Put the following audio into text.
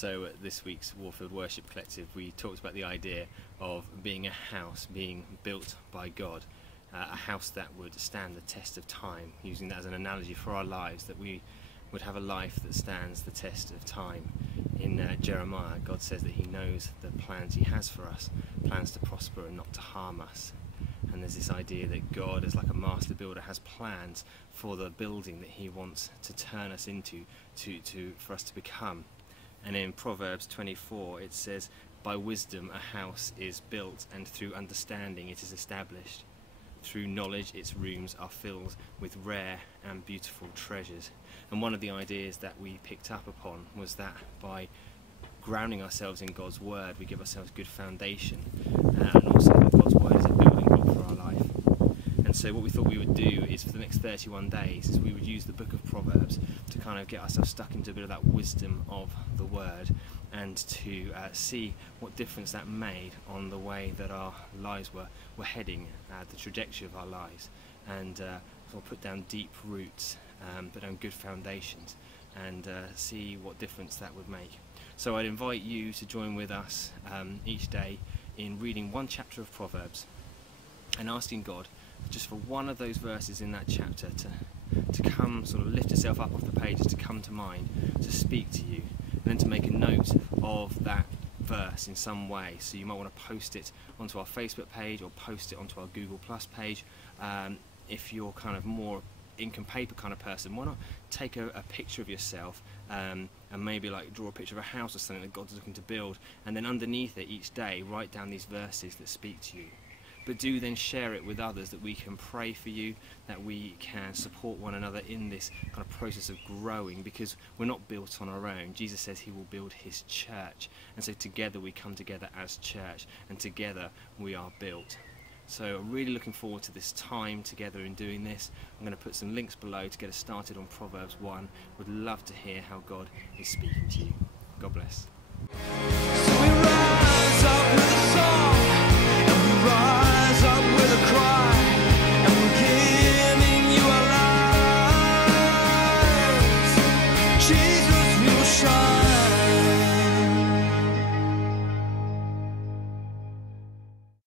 So at this week's Warfield Worship Collective, we talked about the idea of being a house being built by God, a house that would stand the test of time, using that as an analogy for our lives, that we would have a life that stands the test of time. In Jeremiah, God says that he knows the plans he has for us, plans to prosper and not to harm us. And there's this idea that God, as like a master builder, has plans for the building that he wants to turn us into, for us to become. And in Proverbs 24 it says, "By wisdom a house is built, and through understanding it is established. Through knowledge its rooms are filled with rare and beautiful treasures." And one of the ideas that we picked up upon was that by grounding ourselves in God's Word, we give ourselves good foundation, and also that God's Word is a building block for our life. And so what we thought we would do is, for the next 31 days, is we would use the book of Proverbs to kind of get ourselves stuck into a bit of that wisdom of the Word, and to see what difference that made on the way that our lives were heading, the trajectory of our lives, and we'll put down deep roots, but on good foundations, and see what difference that would make. So I'd invite you to join with us each day in reading one chapter of Proverbs and asking God just for one of those verses in that chapter to come, sort of lift itself up off the pages, to come to mind, to speak to you, and then to make a note of that verse in some way. So you might want to post it onto our Facebook page or post it onto our Google Plus page. If you're kind of more ink and paper kind of person, why not take a picture of yourself and maybe like draw a picture of a house or something that God's looking to build, and then underneath it each day write down these verses that speak to you. But do then share it with others, that we can pray for you, that we can support one another in this kind of process of growing, because we're not built on our own. Jesus says he will build his church, and so together we come together as church, and together we are built. So I'm really looking forward to this time together in doing this. I'm going to put some links below to get us started on Proverbs 1. Would love to hear how God is speaking to you. God bless. So we rise up with a song, and we rise up with a cry.